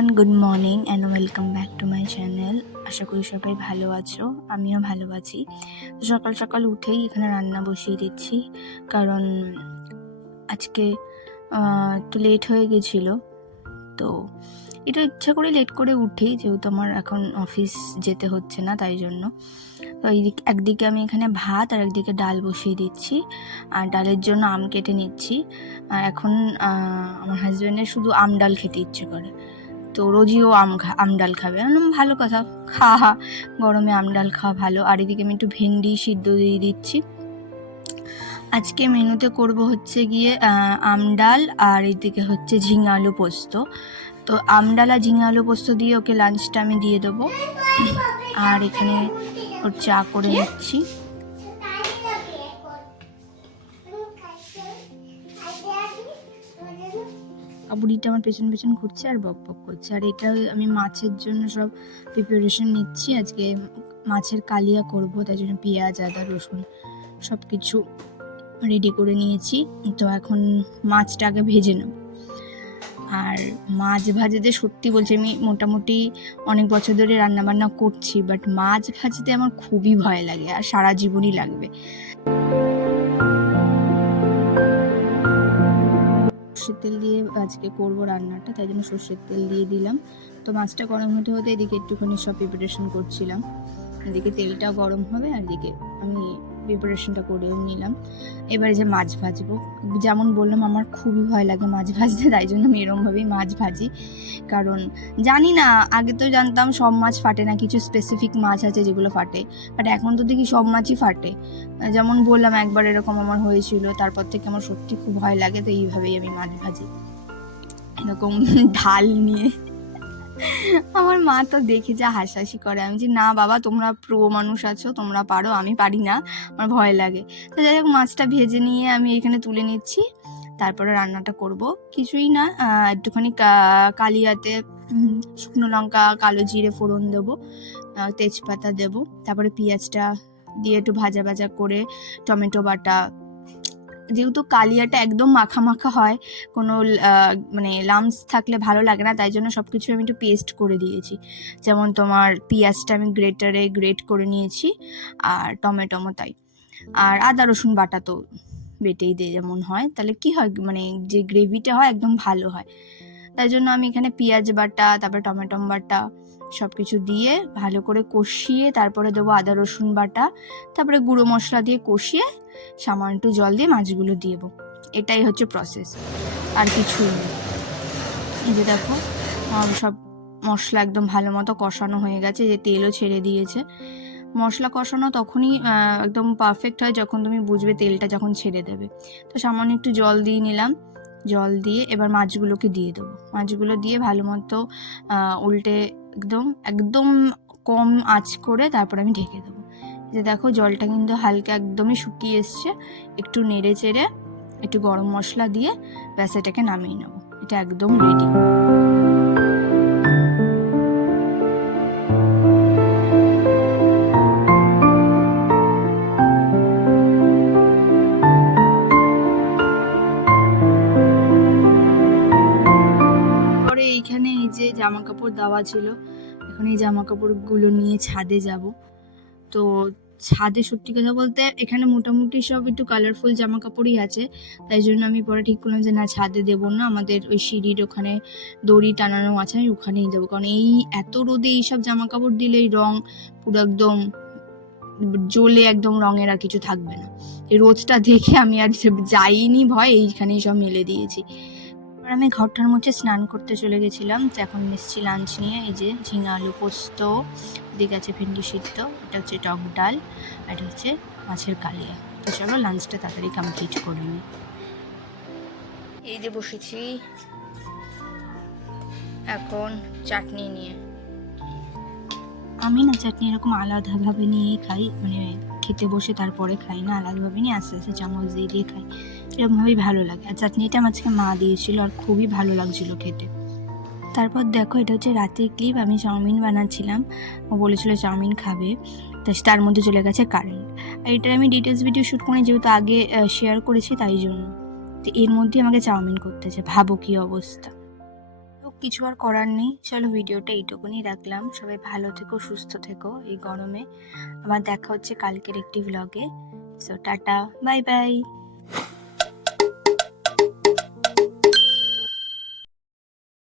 Everyone, good morning and welcome back to my channel. আশা করি সবাই ভালো আছো, আমিও ভালো আছি। তো সকাল সকাল উঠেই এখানে রান্না বসিয়ে দিচ্ছি, কারণ আজকে একটু লেট হয়ে গেছিলো। তো এটা ইচ্ছা করে লেট করে উঠি, যেহেতু আমার এখন অফিস যেতে হচ্ছে না, তাই জন্য। তো একদিকে আমি এখানে ভাত আর একদিকে ডাল বসিয়ে দিচ্ছি, আর ডালের জন্য আম কেটে নিচ্ছি। আর এখন আমার হাজব্যান্ডের শুধু আম ডাল খেতে ইচ্ছে করে, তো রোজই ও আম ডাল খাবে। ভালো কথা, খাওয়া গরমে আম ডাল খাওয়া ভালো। আর এদিকে আমি একটু ভেন্ডি সিদ্ধ দিয়ে দিচ্ছি। আজকে মেনুতে করব হচ্ছে গিয়ে আম ডাল, আর এদিকে হচ্ছে ঝিঙে আলু পোস্ত। তো আম ডাল আর ঝিঙে আলু পোস্ত দিয়ে ওকে লাঞ্চটা আমি দিয়ে দেবো। আর এখানে ওর চা করে নিচ্ছি। বুড়িটা আমার পেছন পেছন ঘুরছে আর বক বক করছে। আর এটা আমি মাছের জন্য সব প্রিপারেশন নিচ্ছি। আজকে মাছের কালিয়া করব, তাই জন্য পেঁয়াজ আদা রসুন সব কিছু রেডি করে নিয়েছি। তো এখন মাছটা আগে ভেজে নেব। আর মাছ ভাজতে সত্যি বলছি, আমি মোটামুটি অনেক বছর ধরে রান্নাবান্না করছি, বাট মাছ ভাজতে আমার খুবই ভয় লাগে, আর সারা জীবনই লাগবে। সর্ষের তেল দিয়ে আজকে করবো রান্নাটা, তাই জন্য সর্ষের তেল দিয়ে দিলাম। তো মাছটা গরম হতে হতে এদিকে একটুখানি সব প্রিপারেশন করছিলাম। এদিকে তেলটা গরম হবে আর এদিকে আমি প্রিপারেশনটা করেও নিলাম। এবারে যে মাছ ভাজবো, যেমন বললাম আমার খুবই ভয় লাগে মাছ ভাজতে, তাই জন্য আমি এরমভাবেই মাছ ভাজি। কারণ জানি না, আগে তো জানতাম সব মাছ ফাটে না, কিছু স্পেসিফিক মাছ আছে যেগুলো ফাটে, বাট এখন তো দেখি সব মাছই ফাটে। যেমন বললাম একবার এরকম আমার হয়েছিল, তারপর থেকে আমার সত্যি খুব ভয় লাগে। তো এইভাবেই আমি মাছ ভাজি, এরকম ঢাল নিয়ে। আমার মা তো দেখে যা হাসাহাসি করে। আমি যে না বাবা, তোমরা প্রো মানুষ আছো, তোমরা পারো, আমি পারি না, আমার ভয় লাগে। তো যাই হোক, মাছটা ভেজে নিয়ে আমি এখানে তুলে নিচ্ছি। তারপরে রান্নাটা করব কিছুই না, একটুখানি কালিয়াতে শুকনো লঙ্কা কালো জিরে ফোড়ন দেবো, তেজপাতা দেবো, তারপরে পেঁয়াজটা দিয়ে একটু ভাজা ভাজা করে টমেটো বাটা। যেহেতু কালিয়াটা একদম মাখা মাখা হয়, কোনো মানে লামস থাকলে ভালো লাগে না, তাই জন্য সব কিছু আমি একটু পেস্ট করে দিয়েছি। যেমন তোমার পেঁয়াজটা আমি গ্রেটারে গ্রেট করে নিয়েছি, আর টমেটোমো তাই। আর আদা রসুন বাটা তো বেটেই দিয়ে যেমন হয়, তাহলে কি হয়, মানে যে গ্রেভিটা হয় একদম ভালো হয়। তাই জন্য আমি এখানে পেঁয়াজ বাটা, তারপরে টমেটো বাটা সব কিছু দিয়ে ভালো করে কষিয়ে তারপরে দেবো আদা রসুন বাটা, তারপরে গুঁড়ো মশলা দিয়ে কষিয়ে সামান্য একটু জল দিয়ে মাছগুলো দিয়ে দেবো। এটাই হচ্ছে প্রসেস, আর কিছুই নেই। এই যে দেখো, সব মশলা একদম ভালো মতো কষানো হয়ে গেছে, যে তেলও ছেড়ে দিয়েছে। মশলা কষানো তখনই একদম পারফেক্ট হয় যখন তুমি বুঝবে তেলটা যখন ছেড়ে দেবে। তো সামান্য একটু জল দিয়ে নিলাম, জল দিয়ে এবার মাছগুলোকে দিয়ে দেবো। মাছগুলো দিয়ে ভালো মতো উল্টে একদম একদম কম আঁচ করে তারপর আমি ঢেকে দেবো। যে দেখো জলটা কিন্তু হালকা একদমই শুকিয়ে এসছে। একটু নেড়ে চেড়ে একটু গরম মশলা দিয়ে ব্যাস এটাকে নামিয়ে নেবো। এটা একদম রেডি। এইখানে এই যে জামা কাপড় দেওয়া ছিল, এখন এই জামা কাপড়গুলো নিয়ে ছাদে যাব। তো ছাদে সত্যি কথা বলতে এখানে মোটামুটি সব একটু কালারফুল জামা কাপড়ই আছে, তাই জন্য আমি পরে ঠিক করলাম যে না, ছাদে দেবো না, আমাদের ওই সিঁড়ির ওখানে দড়ি টানানো আছে, আমি ওখানেই দেবো। কারণ এই এত রোদে এইসব জামা কাপড় দিলে এই রং পুরো একদম জ্বলে একদম রঙের আর কিছু থাকবে না। এই রোদটা দেখে আমি আর যাইনি, ভয় এইখানেই সব মেলে দিয়েছি। আমি ঘরটার মধ্যে স্নান করতে চলে গেছিলাম। তো এখন এসেছি লাঞ্চ নিয়ে। এই যে ঝিঙে আলু পোস্ত, দিকে আছে ভেন্ডি সিদ্ধ, এটা হচ্ছে টক ডাল, আর এটা হচ্ছে মাছের কালিয়া। তো চলো লাঞ্চটা তাড়াতাড়ি কমপ্লিট করে নিই। এই যে বসেছি এখন চাটনি নিয়ে। আমি না চাটনি এরকম আলাদাভাবে নিয়েই খাই, মানে খেতে বসে তারপরে খাই না, আলাদাভাবে নিয়ে আস্তে আস্তে চামচ দিয়ে দিয়ে খাই, এরকমভাবেই ভালো লাগে। আর চাটনিটা আমার আজকে মা দিয়েছিল আর খুবই ভালো লাগছিল খেতে। তারপর দেখো, এটা হচ্ছে রাতের ক্লিপ। আমি চাউমিন বানাচ্ছিলাম, ও বলেছিল চাউমিন খাবে, তার মধ্যে চলে গেছে কারেন্ট। আর এটার আমি ডিটেলস ভিডিও শ্যুট করি, যেহেতু আগে শেয়ার করেছি তাই জন্য। তো এর মধ্যে আমাকে চাউমিন করতেছে, ভাবো কি অবস্থা। কিছু আর করার নেই। চলো ভিডিওটা এইটুকুনি রাখলাম। সবাই ভালো থেকো, সুস্থ থেকো এই গরমে। আবার দেখা হচ্ছে কালকের একটি ভ্লগে। So tata, bye by.